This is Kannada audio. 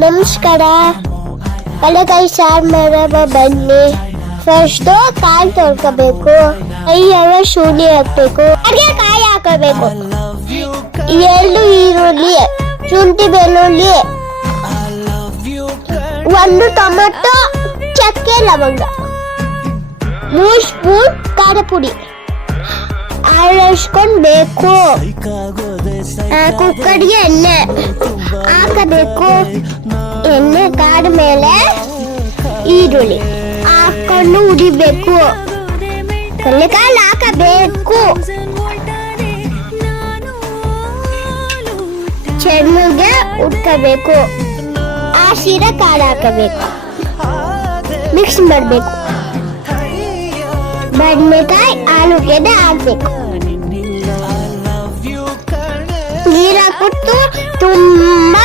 ನಮಸ್ಕಾರ. ಕಡಲೆಕಾಯಿ ಸಾರು ಮಾಡೋಣ ಬನ್ನಿ. ಫಸ್ಟು ಕಾಯಿ ತೊಳ್ಕೋಬೇಕು, ಕೈಯೆಲ್ಲ ಶುಂಠಿ ಹಾಕ್ಬೇಕು, ಹಾಗೆ ಕಾಯಿ ಹಾಕಬೇಕು, 2 ಈರುಳ್ಳಿ, ಶುಂಠಿ ಬೆಳ್ಳುಳ್ಳಿ, 1 ಟೊಮೆಟೊ, ಚಕ್ಕೆ ಲವಂಗ, 3 ಸ್ಪೂನ್ ಖಾರ ಪುಡಿ ಆರಿಸ್ಕೊಳ್ಬೇಕು. ಕುಕ್ಕರ್ಗೆ ಎಣ್ಣೆ ಹಾಕಬೇಕು. ಎಣ್ಣೆ ಕಾದ ಮೇಲೆ ಈರುಳ್ಳಿ ಹಾಕೊಂಡು ಉರಿಬೇಕು. ಕಡಲೆಕಾಯಿ ಹಾಕಬೇಕು. ಚೆನ್ನಾಗಿ ಉಟ್ಕೋಬೇಕು. ಆ ಶೀರ ಕಾಳು ಹಾಕಬೇಕು, ಮಿಕ್ಸ್ ಮಾಡಬೇಕು. ಬದನೆಕಾಯಿ ಆಲೂಗೆಡ್ಡೆ ಹಾಕ್ಬೇಕು. ನೀರು ಹಾಕ್ಬಿಟ್ಟು ತುಂಬಾ